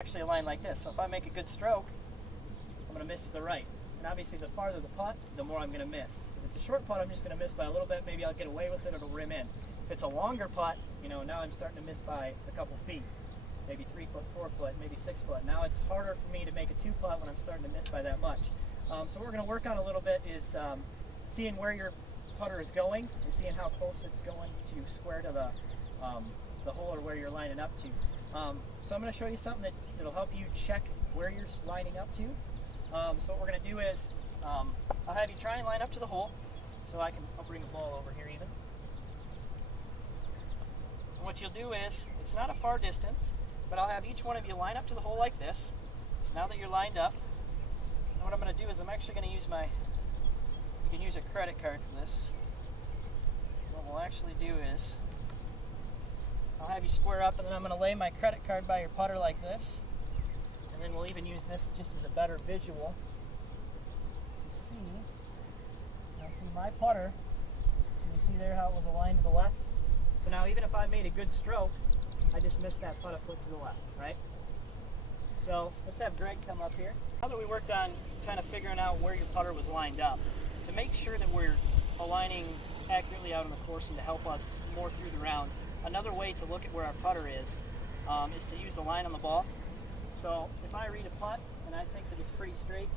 Actually aligned like this. So if I make a good stroke, I'm going to miss to the right. And obviously the farther the putt, the more I'm going to miss. If it's a short putt, I'm just going to miss by a little bit. Maybe I'll get away with it, it'll rim in. If it's a longer putt, now I'm starting to miss by a couple feet. Maybe 3 foot, 4 foot, maybe 6 foot. Now it's harder for me to make a 2 putt when I'm starting to miss by that much. So what we're going to work on a little bit is seeing where your putter is going and seeing how close it's going to square to the hole or where you're lining up to. So I'm going to show you something that'll help you check where you're lining up to. So what we're going to do is I'll have you try and line up to the hole. So I'll bring the ball over here even. And what you'll do is, it's not a far distance, but I'll have each one of you line up to the hole like this. So now that you're lined up, and what I'm going to do is I'm actually going to use you can use a credit card for this. What we'll actually do is, I'll have you square up and then I'm going to lay my credit card by your putter like this. And then we'll even use this just as a better visual. Now see my putter, can you see there how it was aligned to the left? So now even if I made a good stroke, I just missed that putt a foot to the left, right? So let's have Greg come up here. Now that we worked on kind of figuring out where your putter was lined up, to make sure that we're aligning accurately out on the course and to help us more through the round, another way to look at where our putter is to use the line on the ball. So if I read a putt and I think that it's pretty straight,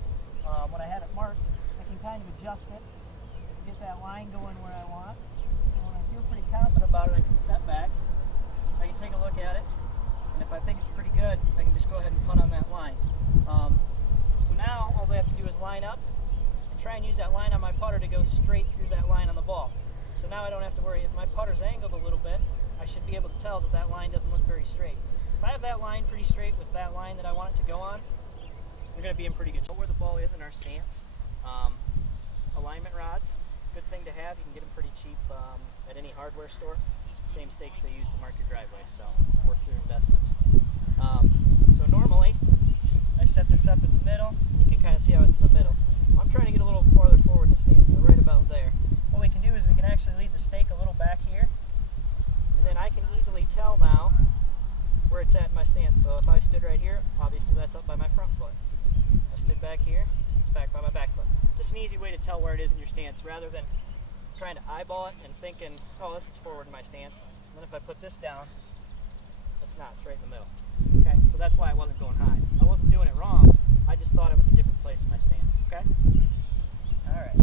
when I have it marked, I can kind of adjust it, get that line going where I want. And when I feel pretty confident about it, I can step back, I can take a look at it, and if I think it's pretty good, I can just go ahead and putt on that line. So now all I have to do is line up and try and use that line on my putter to go straight through that line on the ball. So now I don't have to worry. If my putter's angled a little bit, I should be able to tell that that line doesn't look very straight. If I have that line pretty straight with that line that I want it to go on, we're going to be in pretty good shape. Where the ball is in our stance, alignment rods, good thing to have. You can get them pretty cheap at any hardware store. Same stakes they use to mark your driveway, so worth your investment. So normally, I set this up in the middle. You can kind of see how it's in the middle. I'm trying to get a little farther forward in the stance, so right about there. What we can do is we can actually leave the stake a little back here, and then I can easily tell now where it's at in my stance. So if I stood right here, obviously that's up by my front foot. I stood back here, it's back by my back foot. Just an easy way to tell where it is in your stance rather than trying to eyeball it and thinking, oh, this is forward in my stance. And then if I put this down, it's not, it's right in the middle. Okay, so that's why I wasn't going high. I wasn't doing it wrong, I just thought it was a different place in my stance, okay? All right.